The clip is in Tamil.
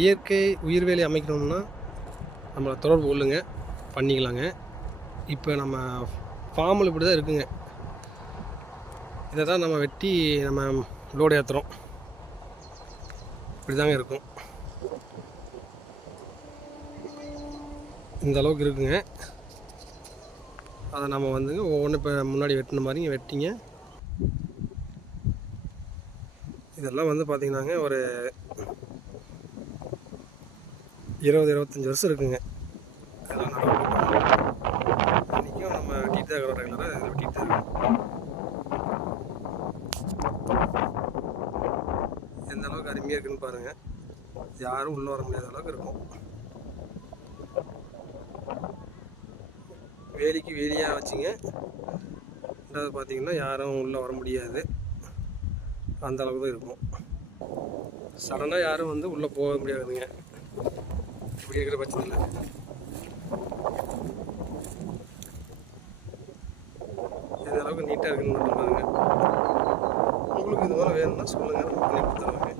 இயற்கை உயிர்வேலி அமைக்கணும்னா நம்மளை தொடர்பு கொள்ளுங்க, பண்ணிக்கலாங்க. இப்போ நம்ம ஃபார்மில் இப்படி தான் இருக்குங்க. இதை தான் நம்ம வெட்டி நம்ம லோடு ஏற்றுறோம். இப்படி தாங்க இருக்கும். இந்த அளவுக்கு இருக்குங்க. அதை நம்ம வந்துங்க ஒவ்வொன்று இப்போ முன்னாடி வெட்டின மாதிரிங்க வெட்டிங்க. இதெல்லாம் வந்து பார்த்திங்கன்னாங்க ஒரு 20-25 வருஷம் இருக்குங்க. இதெல்லாம் இன்றைக்கும் நம்ம வெட்டிட்டு தான் இருக்கிறோம். ரெகுலராக இதில் வெட்டிட்டு தான் இருக்கோம். எந்த அளவுக்கு அருமையாக இருக்குதுன்னு பாருங்கள். யாரும் உள்ளே வர முடியாத அளவுக்கு இருக்கும். வேலிக்கு வேலியாக வச்சுங்க. ரெண்டாவது பார்த்திங்கன்னா யாரும் உள்ளே வர முடியாது, அந்த அளவுக்கு தான் இருக்கும். சடனாக யாரும் வந்து உள்ளே போக முடியாதுங்க இப்படி இருக்கிற பட்சத்தில். எந்த அளவுக்கு நீட்டாக இருக்குன்னு மட்டும் பாருங்கள். உங்களுக்கு இது போல் வேணும்னா சொல்லுங்கள், நம்ம பண்ணி கொடுத்துருவாங்க.